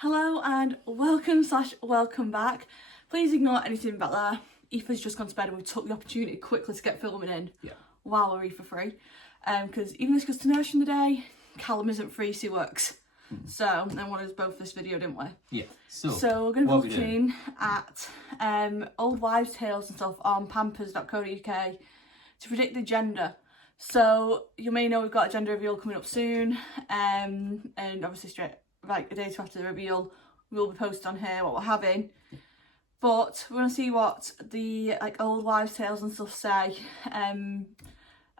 Hello and welcome back. Please ignore anything back there. Aoife's just gone to bed and we took the opportunity quickly to get filming in. Yeah. While we're Aoife free. Because even though it's just to nurse in the day, Callum isn't free, so he works. So then wanted us both this video, didn't we? Yeah. So we're going to be looking at old wives' tales and stuff on pampers.co.uk to predict the gender. So you may know we've got a gender reveal coming up soon, and obviously straight like a day or two after the reveal we'll be posting on here what we're having. But we're going to see what the old wives' tales and stuff say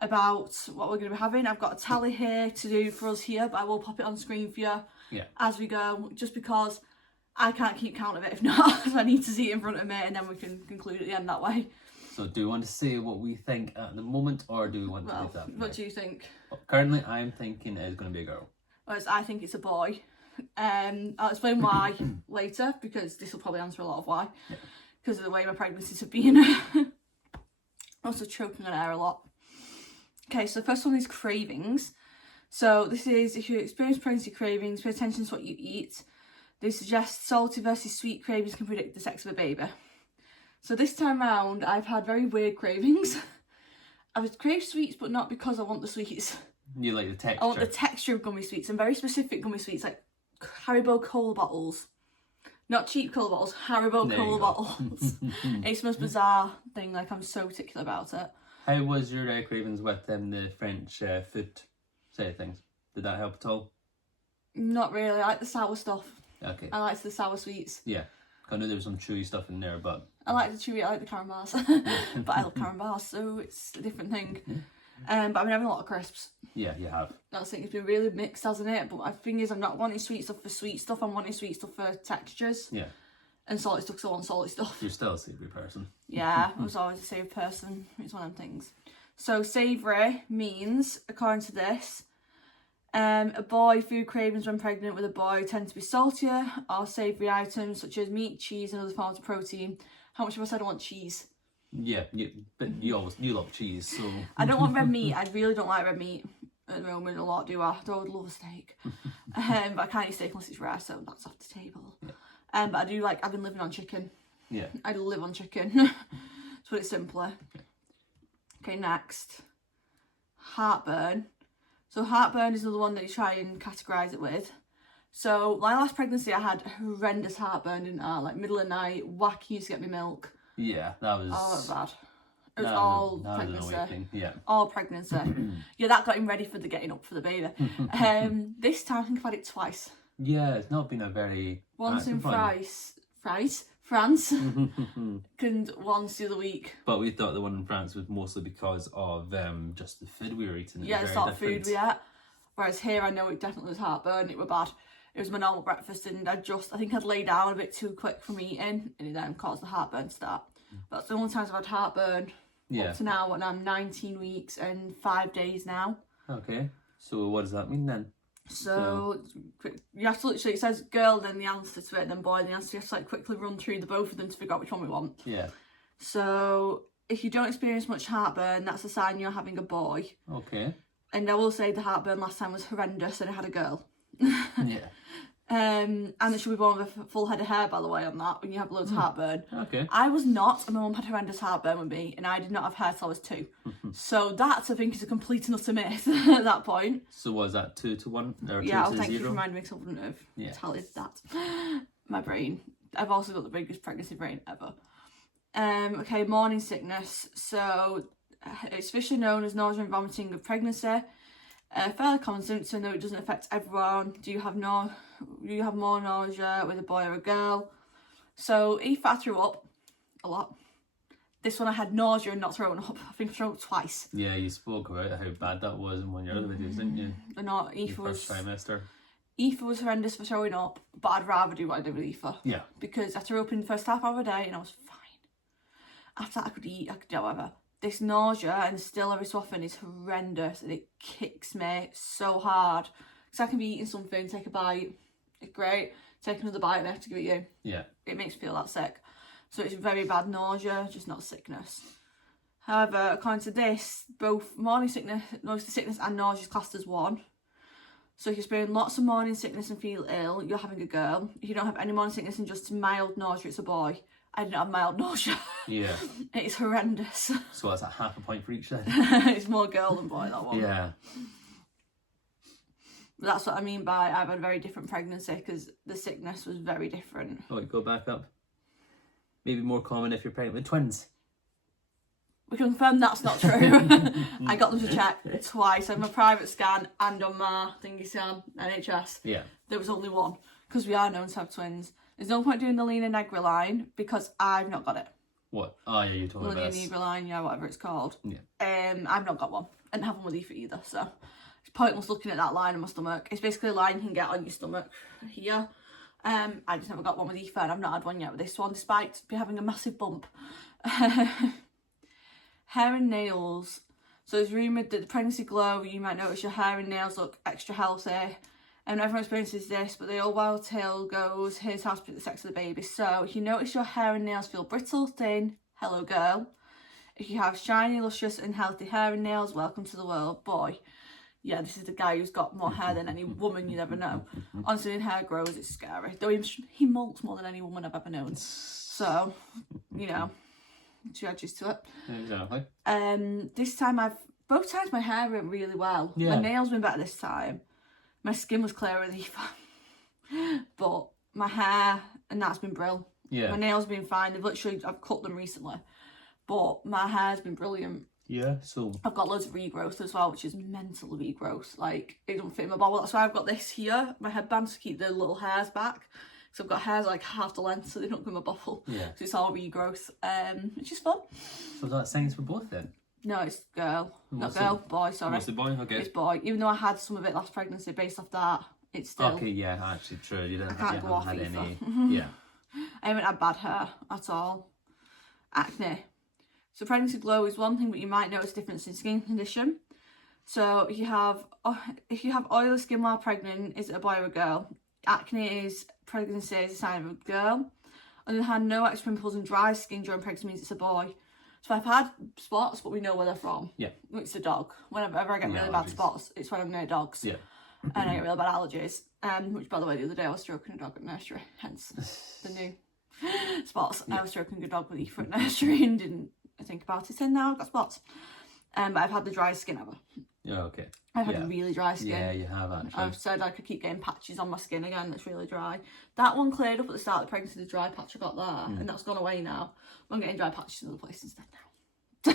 about what we're going to be having. I've got a tally here to do for us here, but I will pop it on screen for you as we go, just because I can't keep count of it if not. So I need to see it in front of me and then we can conclude at the end that way. So do we want to say what we think at the moment, or do we want to leave that? What do you think? Well, currently I'm thinking it's going to be a girl. Whereas I think it's a boy. I'll explain why later, because this will probably answer a lot of why. Because of the way my pregnancies have been. Also choking on air a lot. Okay, so the first one is cravings. So this is, if you experience pregnancy cravings, pay attention to what you eat. They suggest salty versus sweet cravings can predict the sex of a baby. So this time round, I've had very weird cravings. I've craved sweets, but not because I want the sweets. You like the texture? I want the texture of gummy sweets, and very specific gummy sweets, like Haribo cola bottles. Not cheap cola bottles, Haribo cola bottles. It's the most bizarre thing, like I'm so particular about it. How was your cravings with the French food side of things? Did that help at all? Not really, I like the sour stuff. Okay. I like the sour sweets. Yeah. I know there was some chewy stuff in there, but... I like the chewy, I like the caramel bars. But I love caramel bars, so it's a different thing. But I've been having a lot of crisps. Yeah, you have. That's the thing, it's been really mixed, hasn't it? But my thing is, I'm not wanting sweet stuff for sweet stuff, I'm wanting sweet stuff for textures. Yeah. And salty stuff, because I want salty stuff. You're still a savoury person. Yeah, I was always a savoury person. It's one of them things. So savoury means, according to this, a boy food cravings when pregnant with a boy tend to be saltier or savoury items such as meat, cheese and other forms of protein. How much have I said I want cheese? Yeah, but you love cheese, so... I don't want red meat. I really don't like red meat at the moment a lot, do I? Though I would love a steak. But I can't eat steak unless it's rare, so that's off the table. Yeah. But I do like, I've been living on chicken. Yeah. I live on chicken. To put it simply. Okay, next. Heartburn. So heartburn is another one that you try and categorise it with. So my last pregnancy I had horrendous heartburn, didn't I? Like middle of the night, wacky used to get me milk. Yeah, that was... Oh, that was bad. It was all pregnancy. Yeah. All pregnancy. Yeah, that got him ready for the getting up for the baby. This time I think I've had it twice. Yeah, it's not been a very... Once in France, and once the other week. But we thought the one in France was mostly because of just the food we were eating. Yeah, it's not food we ate. Whereas here I know it definitely was heartburn, it were bad. It was my normal breakfast and I think I'd lay down a bit too quick from eating and it then caused the heartburn to start. But that's the only times I've had heartburn up to now, and I'm 19 weeks and 5 days now. Okay, so what does that mean then? So you have to literally, it says girl then the answer to it, then boy then the answer. You have to quickly run through the both of them to figure out which one we want. Yeah. So if you don't experience much heartburn, that's a sign you're having a boy. Okay. And I will say the heartburn last time was horrendous and I had a girl. Yeah. And it should be born with a full head of hair, by the way, on that, when you have loads of heartburn. Okay. I was not, and my mum had horrendous heartburn with me, and I did not have hair till I was 2. So that, I think, is a complete and utter myth at that point. So was that 2 to 1? Or 2 yeah, to 0? Thank you for reminding me, because I wouldn't have tallied that. My brain. I've also got the biggest pregnancy brain ever. Okay, morning sickness. So it's officially known as nausea and vomiting of pregnancy. Fairly common symptom, though it doesn't affect everyone. Do you have more nausea with a boy or a girl? So if I threw up a lot. This one I had nausea and not throwing up. I think I threw up twice. Yeah, you spoke about how bad that was in one of your other videos, didn't you? Not Aoife was first trimester. Aoife was horrendous for throwing up, but I'd rather do what I did with Aoife. Yeah. Because I threw up in the first half hour a day and I was fine. After that I could eat, I could do whatever. This nausea, and still every so often, is horrendous and it kicks me so hard. Because I can be eating something, take a bite, it's great, take another bite and I have to give it you. Yeah. It makes me feel that sick. So it's very bad nausea, just not sickness. However, according to this, both morning sickness and nausea is classed as one. So if you experience lots of morning sickness and feel ill, you're having a girl. If you don't have any morning sickness and just mild nausea, it's a boy. I didn't have mild nausea. Yeah. It's horrendous. So that's a half a point for each then? It's more girl than boy, that one. Yeah. But that's what I mean by I've had a very different pregnancy, because the sickness was very different. Oh, you go back up. Maybe more common if you're pregnant with twins. We confirmed that's not true. I got them to check twice on my private scan and on my thingy scan, NHS. Yeah. There was only one, because we are known to have twins. There's no point doing the lean and Negra line because I've not got it. What? Oh, yeah, you told me Lean this. and Negra line, yeah, whatever it's called. Yeah. I've not got one. I didn't have one with Aoife either, so it's pointless looking at that line on my stomach. It's basically a line you can get on your stomach here. I just never got one with Aoife, and I've not had one yet with this one, despite me having a massive bump. Hair and nails. So it's rumoured that the pregnancy glow, you might notice your hair and nails look extra healthy. And everyone experiences this, but the old wild tale goes, here's how to predict the sex of the baby. So if you notice your hair and nails feel brittle, thin, hello girl. If you have shiny, luscious and healthy hair and nails, welcome to the world, boy. Yeah, this is the guy who's got more hair than any woman you'd ever know. Honestly, when hair grows, it's scary. Though he molts more than any woman I've ever known. So, you know, two edges to it. Exactly. This time both times my hair went really well. Yeah. My nails been better this time. My skin was clearer than Aoife. But my hair and that's been brilliant. Yeah. My nails have been fine. I've cut them recently. But my hair's been brilliant. Yeah, so... I've got loads of regrowth as well, which is mental regrowth. Like, it don't fit in my bubble. That's why I've got this here, my headband, to keep the little hairs back. So I've got hairs like half the length, so they don't go in my bubble. Yeah. So it's all regrowth, which is fun. So is that signs for both then? No, it's girl. Not What's girl, boy, sorry. What's the boy? Okay. It's boy. Even though I had some of it last pregnancy, based off that, it's still... Okay, yeah, actually true. You didn't I can't go off had either. any... Yeah. I haven't had bad hair at all. Acne. So pregnancy glow is one thing, but you might notice a difference in skin condition. So if you have oily skin while pregnant, is it a boy or a girl? Acne is pregnancy is a sign of a girl. On the other hand, no extra pimples and dry skin during pregnancy means it's a boy. So I've had spots, but we know where they're from. Yeah. It's a dog. Whenever I get really bad spots, it's when I'm near dogs. Yeah. And I get really bad allergies. Which, by the way, the other day I was stroking a dog at nursery, hence the new spots. Yeah. I was stroking a dog with Aoife at nursery and didn't think about it, and now I've got spots. But I've had the driest skin ever. Yeah, okay. I've had really dry skin. Yeah, you have actually. I've said I could keep getting patches on my skin again that's really dry. That one cleared up at the start of the pregnancy, the dry patch I got there, and that's gone away now. I'm getting dry patches in other places instead now.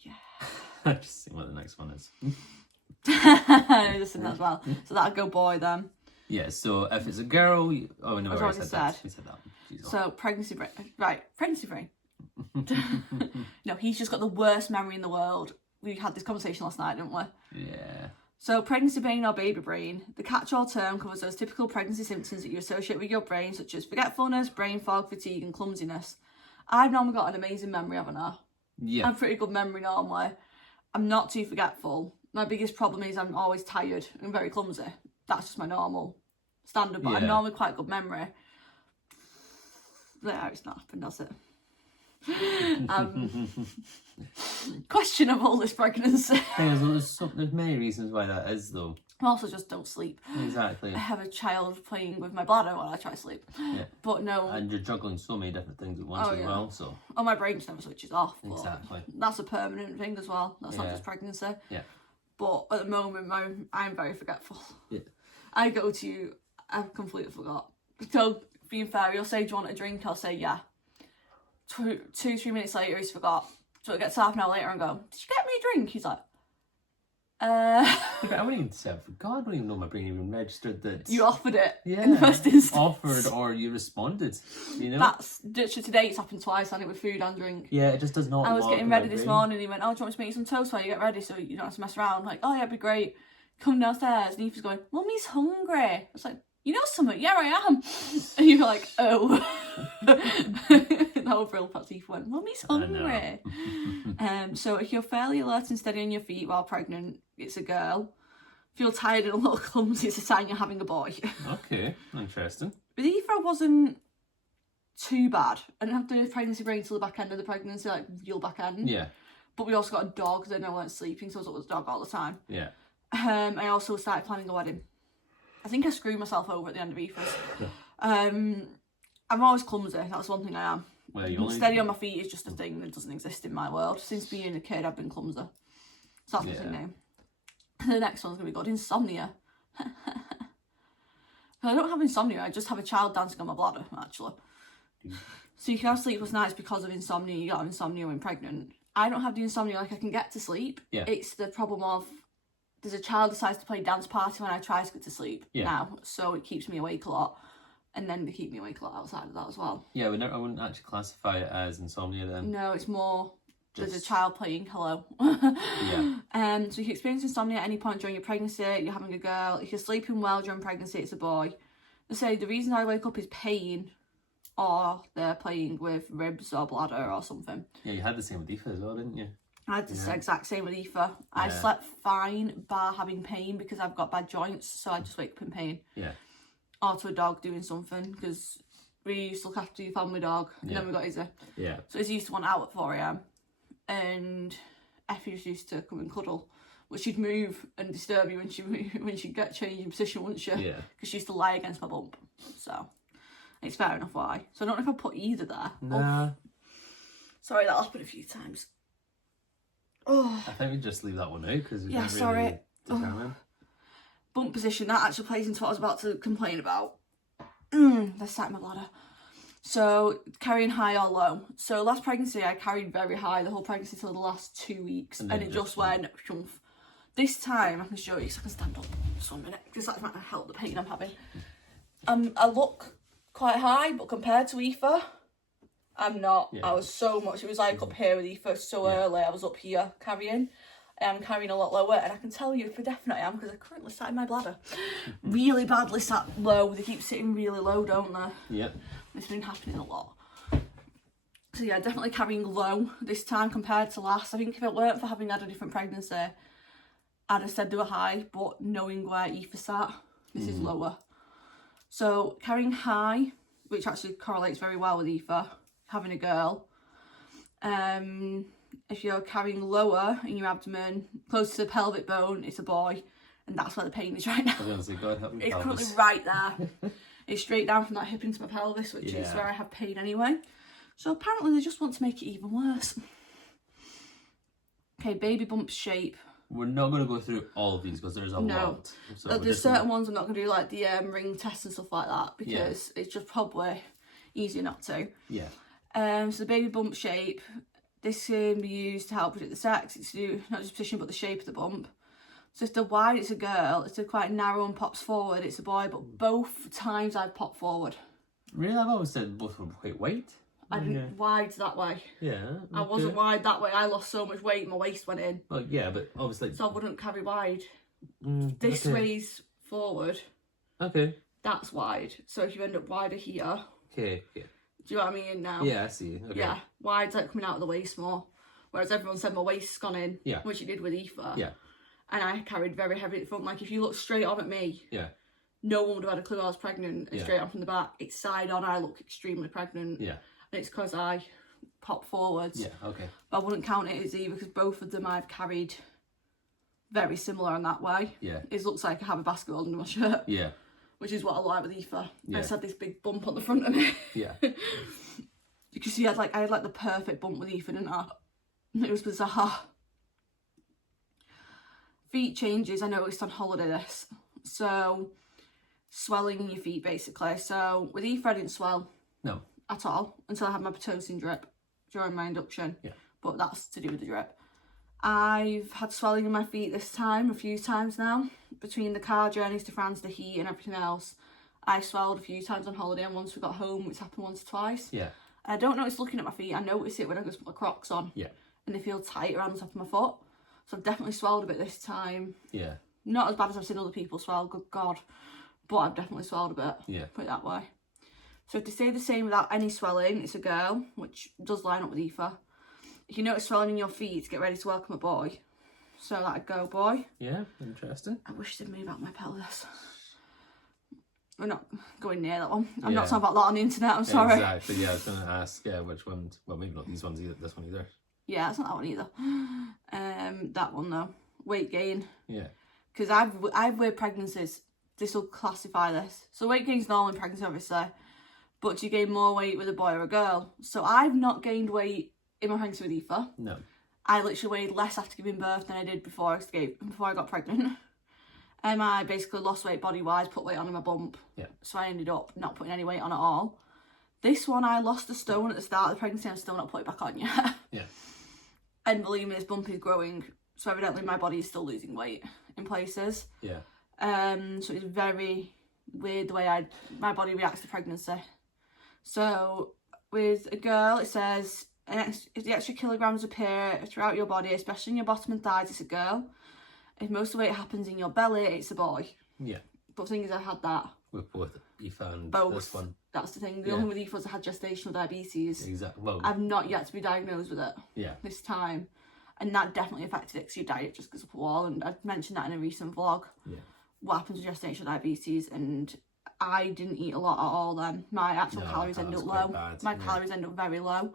Yeah. I've just seen what the next one is. Just in that as well. So that'll go boy then. Yeah, so if it's a girl... Oh, no, I already said that. We said that. So pregnancy brain. Right, pregnancy brain. No, he's just got the worst memory in the world. We had this conversation last night, didn't we? Yeah. So pregnancy brain or baby brain, the catch-all term covers those typical pregnancy symptoms that you associate with your brain, such as forgetfulness, brain fog, fatigue and clumsiness. I've normally got an amazing memory, haven't I? Yeah. I have pretty good memory normally. I'm not too forgetful. My biggest problem is I'm always tired and very clumsy. That's just my normal standard, but I'm normally quite good memory. Yeah, it's not happened, has it? Questionable, this pregnancy. There's many reasons why that is, though. I also just don't sleep. Exactly. I have a child playing with my bladder while I try to sleep. Yeah. But no. And you're juggling so many different things at once as well, so. Oh, my brain just never switches off. Exactly. That's a permanent thing as well. That's not just pregnancy. Yeah. But at the moment, I'm very forgetful. Yeah. I've completely forgot. So, being fair, he'll say, do you want a drink? I'll say, yeah. 2-3 minutes later, he's forgot. So it gets half an hour later and go, did you get me a drink? He's like, I wouldn't even say I forgot. I don't even know my brain even registered that. You offered it in the first instance. Offered or you responded, you know? That's literally today, it's happened twice, and it with food and drink. Yeah, it just does not. I was getting ready this morning, he went, oh, do you want me to make you some toast while you get ready so you don't have to mess around? I'm like, oh yeah, it'd be great. Come downstairs, and Aoife's going, Mummy's hungry. I was like, you know something? Yeah, I am. And you were like, oh. That was real. Perhaps Aoife went, Mummy's hungry. So if you're fairly alert and steady on your feet while pregnant, it's a girl. If you're tired and a little clumsy, it's a sign you're having a boy. Okay, interesting. With Aoife, I wasn't too bad. I didn't have the pregnancy brain till the back end of the pregnancy, like real back end. Yeah. But we also got a dog, because I know I weren't sleeping, so I was up with the dog all the time. Yeah. I also started planning a wedding. I think I screwed myself over at the end of Aoife's. I'm always clumsy. That's one thing I am. Well, steady on my feet is just a thing that doesn't exist in my world. Since being a kid, I've been clumsy. So that's nothing new. The next one's going to be good. Insomnia. I don't have insomnia. I just have a child dancing on my bladder, actually. So you can have sleepless nights because of insomnia. You got insomnia when pregnant. I don't have the insomnia. Like, I can get to sleep. Yeah. It's the problem of there's a child decides to play dance party when I try to get to sleep now. So it keeps me awake a lot. And then they keep me awake a lot outside of that as well. Yeah, I wouldn't actually classify it as insomnia then. No, it's more just... there's a child playing hello. Yeah. So if you experience insomnia at any point during your pregnancy, you're having a girl. If you're sleeping well during pregnancy, it's a boy. They say the reason I wake up is pain, or they're playing with ribs or bladder or something. Yeah, you had the same with Aoife as well, didn't you? I had the exact same with Aoife. I slept fine, bar having pain because I've got bad joints, so I just wake up in pain. Yeah. Or to a dog doing something, because we used to look after your family dog, and then we got Izzy. Yeah. So Izzy used to want out at 4 a.m. and Effie just used to come and cuddle. But she'd move and disturb you when she'd get changed in position, wouldn't she? Yeah. Because she used to lie against my bump. So it's fair enough why. So I don't know if I put either there. Nah. Oh. Sorry, that happened a few times. Oh. I think we just leave that one out because we can't really determine. Bump position, that actually plays into what I was about to complain about. Let's start my bladder. So, carrying high or low. So, last pregnancy, I carried very high the whole pregnancy till the last 2 weeks. And it just went shump. This time, I can show you, because I can stand up just 1 minute, because that might help the pain I'm having. I look quite high, but compared to Aoife, I'm not. I was so much, it was like up here with Aoife so early, I was up here carrying. I'm carrying a lot lower, and I can tell you for definite I am, because I currently sat in my bladder. Really badly sat low. They keep sitting really low, don't they? Yep. It's been happening a lot. So yeah, definitely carrying low this time compared to last. I think if it weren't for having had a different pregnancy, I'd have said they were high, but knowing where Aoife sat, this is lower. So carrying high, which actually correlates very well with Aoife, having a girl. If you're carrying lower in your abdomen, close to the pelvic bone, it's a boy, and that's where the pain is right now. God help me, it's currently right there. It's straight down from that hip into my pelvis, which is where I have pain anyway. So apparently they just want to make it even worse. Okay, baby bump shape. We're not going to go through all of these because there's a lot. So there's certain ones I'm not going to do, like the ring test and stuff like that, because it's just probably easier not to. Yeah. So the baby bump shape. This can be used to help predict the sex. It's to do not just position but the shape of the bump. So if they're wide, it's a girl. If they're quite narrow and pops forward, it's a boy. But both times I've popped forward. Really? I've always said both were quite wide. I didn't wide that way. Yeah. Okay. I wasn't wide that way. I lost so much weight, my waist went in. Well, yeah, but obviously... So I wouldn't carry wide. This way's forward. Okay. That's wide. So if you end up wider here... Okay, okay. Do you know what I mean now? Yeah, I see. Okay. Yeah, wide's like coming out of the waist more. Whereas everyone said my waist's gone in, which it did with Aoife. Yeah. And I carried very heavy at the front. Like, if you look straight on at me, no one would have had a clue I was pregnant. And straight on from the back, it's side on, I look extremely pregnant. Yeah. And it's because I pop forwards. Yeah, okay. But I wouldn't count it as either, because both of them I've carried very similar in that way. Yeah. It looks like I have a basketball under my shirt. Yeah. Which is what I like with Aoife. Yeah. I just had this big bump on the front of me. Yeah. You can see I had like the perfect bump with Aoife, didn't I? It was bizarre. Feet changes, I noticed on holiday this. So, swelling in your feet basically. So, with Aoife I didn't swell. No. At all. Until I had my Pitocin drip during my induction. Yeah. But that's to do with the drip. I've had swelling in my feet this time, a few times now. Between the car journeys to France, the heat and everything else. I swelled a few times on holiday, and once we got home, it's happened once or twice. Yeah. I don't notice looking at my feet, I notice it when I go to put my Crocs on. Yeah. And they feel tight around the top of my foot. So I've definitely swelled a bit this time. Yeah. Not as bad as I've seen other people swell, good God. But I've definitely swelled a bit. Yeah. Put it that way. So to stay the same without any swelling, it's a girl, which does line up with Aoife. If you notice swelling in your feet, get ready to welcome a boy. So that'd go boy. Yeah, interesting. I wish they'd move out my pelvis. We're not going near that one. I'm not talking about that on the internet, I'm sorry. Exactly, yeah, I was going to ask which ones, well maybe not these ones either, this one either. Yeah, it's not that one either. That one though. Weight gain. Yeah. because I've weird pregnancies. This will classify this. So weight gain's normal in pregnancy, obviously, but do you gain more weight with a boy or a girl? So I've not gained weight in my pregnancy with Aoife. No. I literally weighed less after giving birth than I did before I got pregnant. I basically lost weight body-wise, put weight on in my bump. Yeah. So I ended up not putting any weight on at all. This one, I lost a stone at the start of the pregnancy. I'm still not put it back on yet. Yeah. And believe me, this bump is growing. So evidently my body is still losing weight in places. Yeah. So it's very weird the way my body reacts to pregnancy. So with a girl, it says if the extra kilograms appear throughout your body, especially in your bottom and thighs, it's a girl. If most of the weight happens in your belly, it's a boy. Yeah. But the thing is, I had that. With both Aoife and both. This one. That's the thing. The only with Aoife was I had gestational diabetes. Exactly. Well, I've not yet to be diagnosed with it. Yeah. This time. And that definitely affected it because your diet just goes up a wall. And I mentioned that in a recent vlog. Yeah. What happens with gestational diabetes. And I didn't eat a lot at all then. My actual calories end up low. My calories end up very low.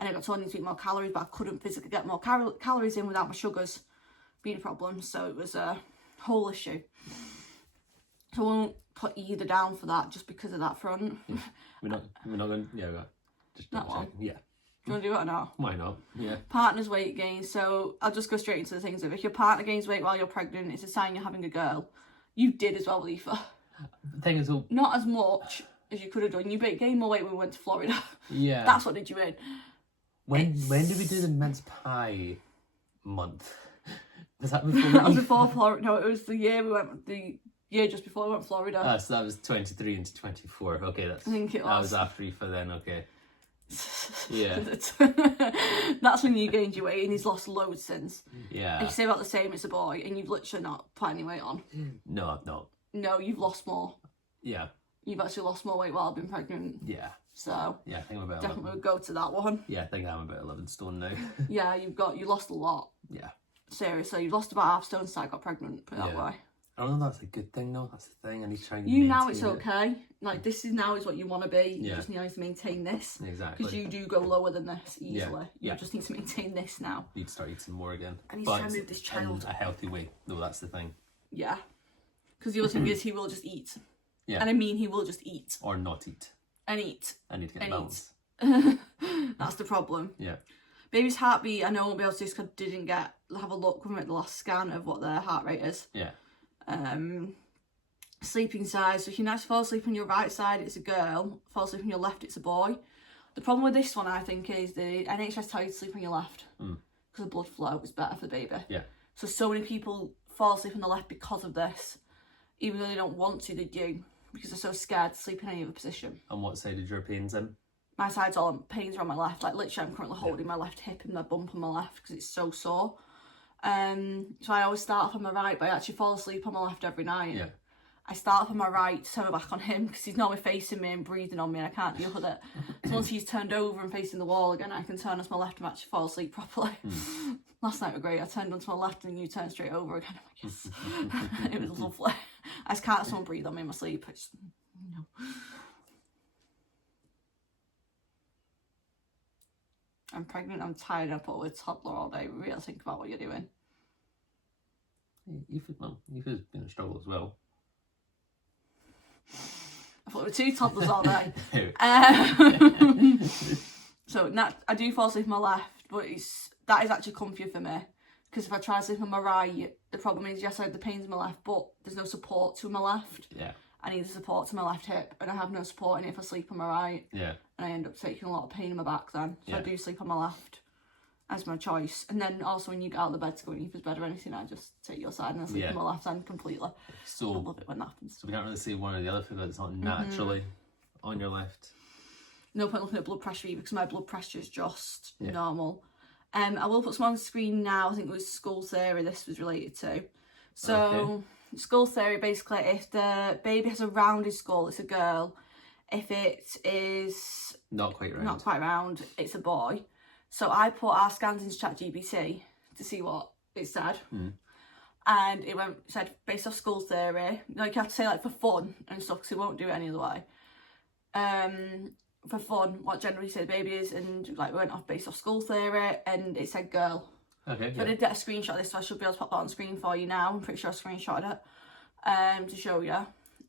And I got told I need to eat more calories, but I couldn't physically get more calories in without my sugars being a problem. So it was a whole issue. So I won't put either down for that just because of that front. Yeah. We're not going to, yeah, right. Just that one. Yeah. Do you want to do it or not? Why not? Yeah. Partner's weight gain. So I'll just go straight into the things of if your partner gains weight while you're pregnant, it's a sign you're having a girl. You did as well with Aoife. The thing is, not as much as you could have done. You gained more weight when we went to Florida. Yeah. That's what did you in. When did we do the mince pie month? Was that before? That was before Florida. No, it was the year we went. The year just before we went to Florida. So that was 23 into 24. Okay, I think it was. That was after Aoife then. Okay. Yeah. That's when you gained your weight, and he's lost loads since. Yeah. And you say about the same, it's a boy, and you've literally not put any weight on. No. No, you've lost more. Yeah. You've actually lost more weight while I've been pregnant. Yeah. So yeah, I think I'm about definitely 11. would go to that one. Yeah, I think I'm about 11 stone now. Yeah, you lost a lot. Yeah. Seriously, you lost about half stone since I got pregnant. Put it that way. I don't know if that's a good thing though. That's the thing. I need to try and now it's okay. Like this is what you want to be. You just need to maintain this. Exactly. Because you do go lower than this easily. Yeah. You just need to maintain this now. Need to start eating more again. I need to try and move this child. In a healthy way. No, that's the thing. Yeah. Because the other thing is he will just eat. Yeah. And I mean he will just eat. Or not eat. And eat. I need to get balance. That's the problem. Yeah. Baby's heartbeat, I know I won't be able to do this because I didn't have a look when we went the last scan of what their heart rate is. Yeah. Sleeping side, so if you nice fall asleep on your right side, it's a girl. Fall asleep on your left, it's a boy. The problem with this one, I think, is the NHS tell you to sleep on your left because the blood flow is better for the baby. Yeah. So many people fall asleep on the left because of this, even though they don't want to, they do because they're so scared to sleep in any other position. And what side is your pains in? My side's pains are on my left. Like literally, I'm currently holding my left hip and my bump on my left because it's so sore. So I always start off on my right, but I actually fall asleep on my left every night. Yeah. I start off on my right to turn my back on him because he's normally facing me and breathing on me and I can't deal with it. So once he's turned over and facing the wall again, I can turn onto my left and actually fall asleep properly. Last night was great. I turned onto my left and you turned straight over again. I'm like, yes. It was lovely. I just can't have someone breathe on me in my sleep. No. I'm pregnant, I'm tired, I put with a toddler all day. Really think about what you're doing. Aoife's been a struggle as well. I thought with two toddlers all day. So I do fall asleep on my left, but that is actually comfier for me. Because if I try to sleep on my right, the problem is, yes, I have the pains in my left, but there's no support to my left. Yeah. I need the support to my left hip, and I have no support in it if I sleep on my right. Yeah. And I end up taking a lot of pain in my back then. So I do sleep on my left as my choice. And then also when you get out of the bed to go in Aoife's bed or anything, I just take your side and I sleep on my left hand completely. So I love it when that happens. So we can't really say one or the other because it's not naturally on your left. No point looking at blood pressure either because my blood pressure is just normal. I will put some on the screen now. I think it was school theory this was related to. So school theory, basically, if the baby has a rounded skull, it's a girl. If it is not quite round, it's a boy. So I put our scans into ChatGPT to see what it said. And it said based off school theory, like you have to say like for fun and stuff because it won't do it any other way. For fun, what gender we say the baby is, and like we went off based off school theory, and it said girl. Okay. So I did get a screenshot of this, so I should be able to pop that on screen for you now. I'm pretty sure I screenshotted it to show you.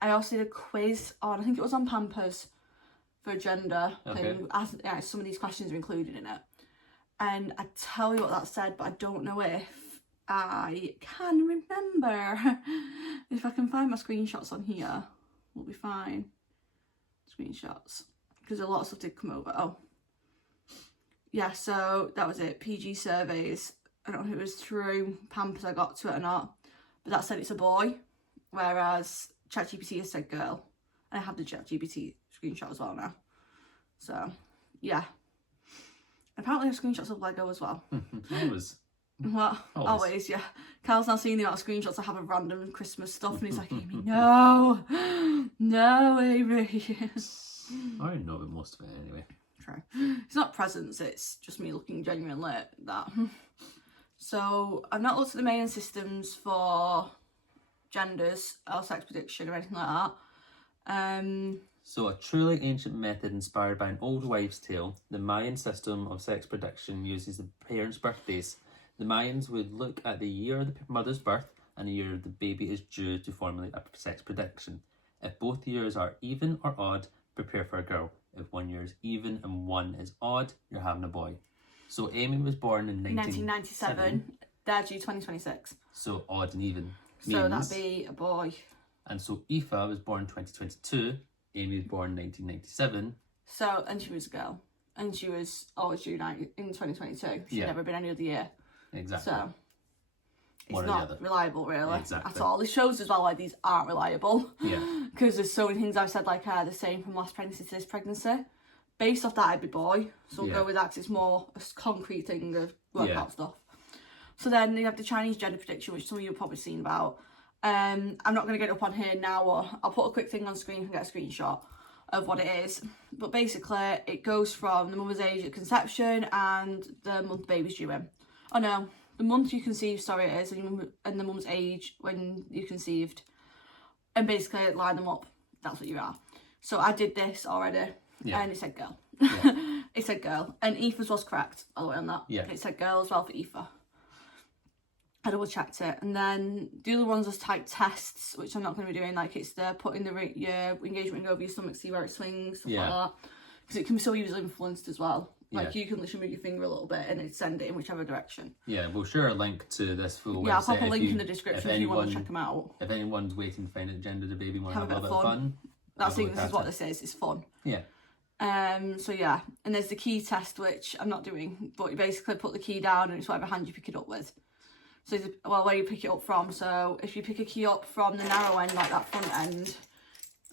I also did a quiz on, I think it was on Pampers, for a gender thing. Some of these questions are included in it. And I tell you what that said, but I don't know if I can remember. If I can find my screenshots on here, we'll be fine. Screenshots. Because a lot of stuff did come over. Oh. Yeah, so that was it. PG surveys. I don't know if it was through Pampers I got to it or not. But that said it's a boy. Whereas ChatGPT has said girl. And I have the ChatGPT screenshot as well now. So, yeah. Apparently I have screenshots of Lego as well. Always. What? Always, yeah. Carl's now seeing the amount of screenshots I have of random Christmas stuff and he's like, Amy, no. No, Amy. I already know about most of it anyway. True. It's not presents, it's just me looking genuinely at that. So, I've not looked at the main systems for genders or sex prediction or anything like that. So, a truly ancient method inspired by an old wives' tale, the Mayan system of sex prediction uses the parents' birthdays. The Mayans would look at the year of the mother's birth and the year the baby is due to formulate a sex prediction. If both years are even or odd, prepare for a girl. If 1 year is even and 1 is odd, you're having a boy. So Amy was born in 1997. They're due 2026. So odd and even. So that'd be a boy. And so Aoife was born in 2022. Amy was born in 1997. So, and she was a girl. And she was always due in 2022. She'd never been any other year. Exactly. So, it's not reliable, really, exactly. at all. It shows as well why these aren't reliable. Yeah. Because there's so many things I've said, like the same from last pregnancy to this pregnancy. Based off that, I'd be boy. So we'll go with that because it's more a concrete thing of workout stuff. So then you have the Chinese gender prediction, which some of you have probably seen about. I'm not going to get it up on here now, or I'll put a quick thing on screen and get a screenshot of what it is. But basically, it goes from the mother's age at conception and the month the baby's due in. Oh no, the month you conceived, sorry it is, and the mum's age when you conceived. And basically line them up. That's what you are. So I did this already, and it said girl. Yeah. It said girl. And Aoife's was correct, by the way, on that. Yeah. It said girl as well for Aoife. I double checked it. And then the other ones are type tests, which I'm not going to be doing. Like it's the putting your engagement ring over your stomach, see where it swings, stuff like that. Because it can be so easily influenced as well. Like you can literally move your finger a little bit and it'd send it in whichever direction. Yeah, we'll share a link to this full website. Yeah, I'll pop a link in the description if you want to check them out. If anyone's waiting to find out the gender of the baby and want to have a little bit of fun. This is what this is, it's fun. Yeah. So yeah, and there's the key test, which I'm not doing, but you basically put the key down and it's whatever hand you pick it up with. So, where you pick it up from. So if you pick a key up from the narrow end, like that front end,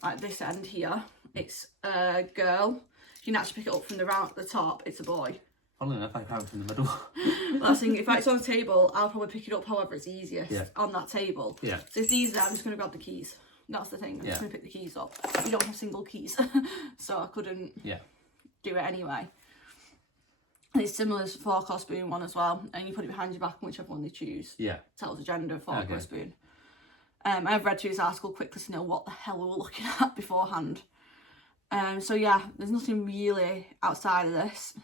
like this end here, it's a girl. If you can actually pick it up from the round at the top, it's a boy. Funnily enough, I have it from the middle. Well, that's the thing, if it's on a table, I'll probably pick it up however it's easiest on that table. Yeah. So if these are, I'm just going to grab the keys. That's the thing, I'm just going to pick the keys up. You don't have single keys, so I couldn't do it anyway. And it's similar to fork or spoon one as well, and you put it behind your back, and whichever one they choose tells the gender of fork or spoon. I've read through this article quickly to know what the hell we were looking at beforehand. So yeah, there's nothing really outside of this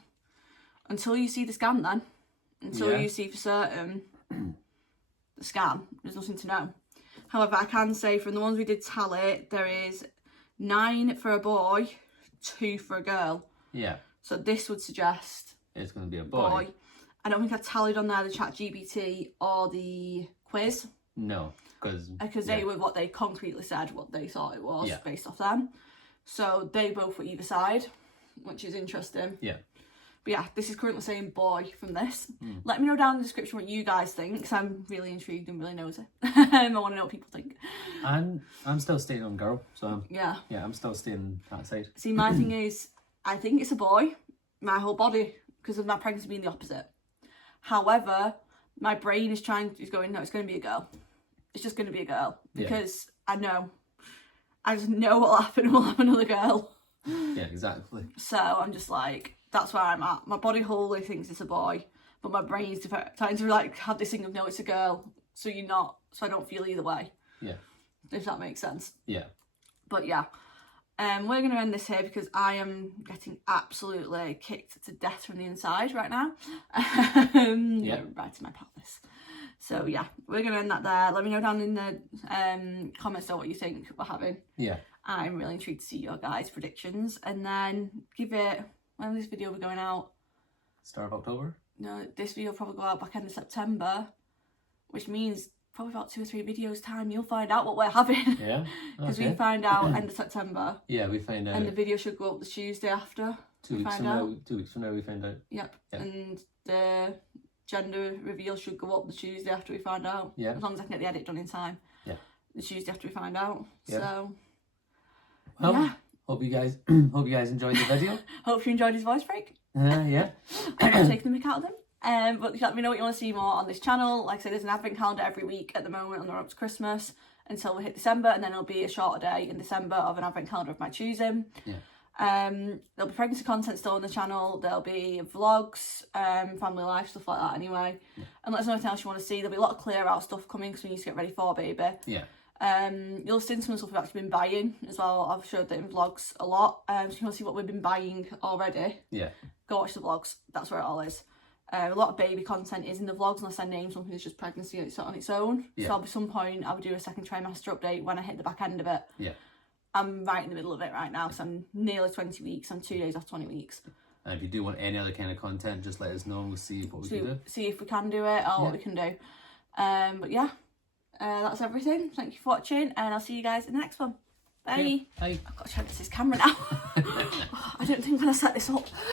until you see the scan. Then, until you see for certain the scan, there's nothing to know. However, I can say from the ones we did tally, there is 9 for a boy, 2 for a girl. Yeah. So this would suggest it's going to be a boy. I don't think I tallied on there the ChatGPT or the quiz. No, because they were what they concretely said, what they thought it was based off them. So they both were either side, which is interesting. Yeah. But yeah, this is currently saying boy from this. Let me know down in the description what you guys think, because I'm really intrigued and really nosy. I want to know what people think. I'm still staying on girl, so I'm still staying that side. See, my thing is, I think it's a boy, my whole body, because of my pregnancy being the opposite. However, my brain is going, no, it's going to be a girl. It's just going to be a girl, because I just know what'll happen. We'll have another girl. Yeah, exactly. So I'm just like, that's where I'm at. My body wholly thinks it's a boy, but my brain's trying to like have this thing of no, it's a girl. So I don't feel either way. Yeah. If that makes sense. Yeah. But yeah, We're going to end this here because I am getting absolutely kicked to death from the inside right now. Right to my pelvis. So yeah, we're going to end that there. Let me know down in the comments though what you think we're having. Yeah. I'm really intrigued to see your guys' predictions. And then give it, when will this video be going out? Start of October? No, this video will probably go out back end of September, which means probably about 2 or 3 videos time you'll find out what we're having. Yeah. Because we find out end of September. Yeah, we find out. And the video should go up the Tuesday after. 2 weeks from now. 2 weeks from now we find out. Yep. And the gender reveal should go up the Tuesday after we find out. Yeah. As long as I can get the edit done in time. Yeah. The Tuesday after we find out. Yeah. So well, yeah. Hope you guys enjoyed the video. Hope you enjoyed his voice break. Yeah. I'm taking the mick out of them. But let me know what you want to see more on this channel. Like I said, there's an advent calendar every week at the moment on the run up to Christmas until we hit December, and then it'll be a shorter day in December of an advent calendar of my choosing. Yeah. There'll be pregnancy content still on the channel. There'll be vlogs, family life, stuff like that anyway. Yeah. And let us know anything else you want to see. There'll be a lot of clear out stuff coming because we need to get ready for baby. Yeah. You'll see some stuff we've actually been buying as well. I've showed that in vlogs a lot. So if you want to see what we've been buying already, yeah, go watch the vlogs. That's where it all is. A lot of baby content is in the vlogs unless I name something that's just pregnancy on its own. Yeah. So at some point I would do a second trimester update when I hit the back end of it. Yeah. I'm right in the middle of it right now, so I'm nearly 20 weeks. I'm 2 days off 20 weeks. And if you do want any other kind of content, just let us know and we'll see what we can do. See if we can do it or what we can do. But yeah, that's everything. Thank you for watching, and I'll see you guys in the next one. Bye. Yeah. Bye. I've got to try this camera now. I don't think I'm going to set this up.